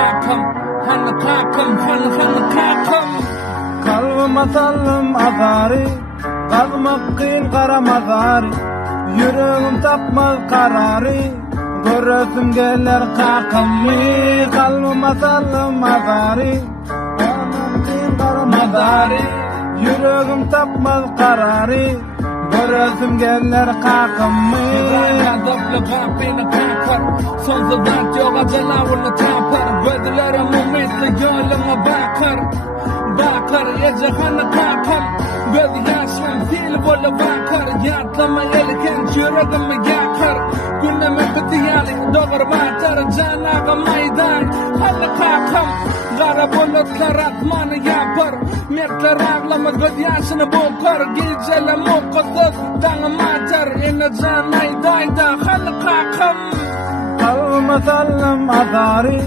kakam, hanı kakam, hanı kakam. Kalbıma sallım azari, kalmak kıyın kara mazari. Yüreğim tapmaz kararı, göresim gelir kakımı. Kalbıma sallım azari, kalmak kıyın kara mazari. Yüreğim tapmaz kararı, göresim gelir kakımı. Dopluğa beni kakar, sonsuzdan yok acılarını tapar. Gözlerim ümitli yoluma bakar. Bakar ecehanı kakam, göz yaşım fil bolu bakar. Yatlama elken yüreğimi yakar. Gündeme bitiyalik doğru batar. Canağı maydan halı kakam. Kara bulutlar atmanı yapar. Mekler ağlama göz yaşını bokar. Gecele mukusuz dağım atar. Ene canay dayda halı kakam. Kalbıma sallım azari,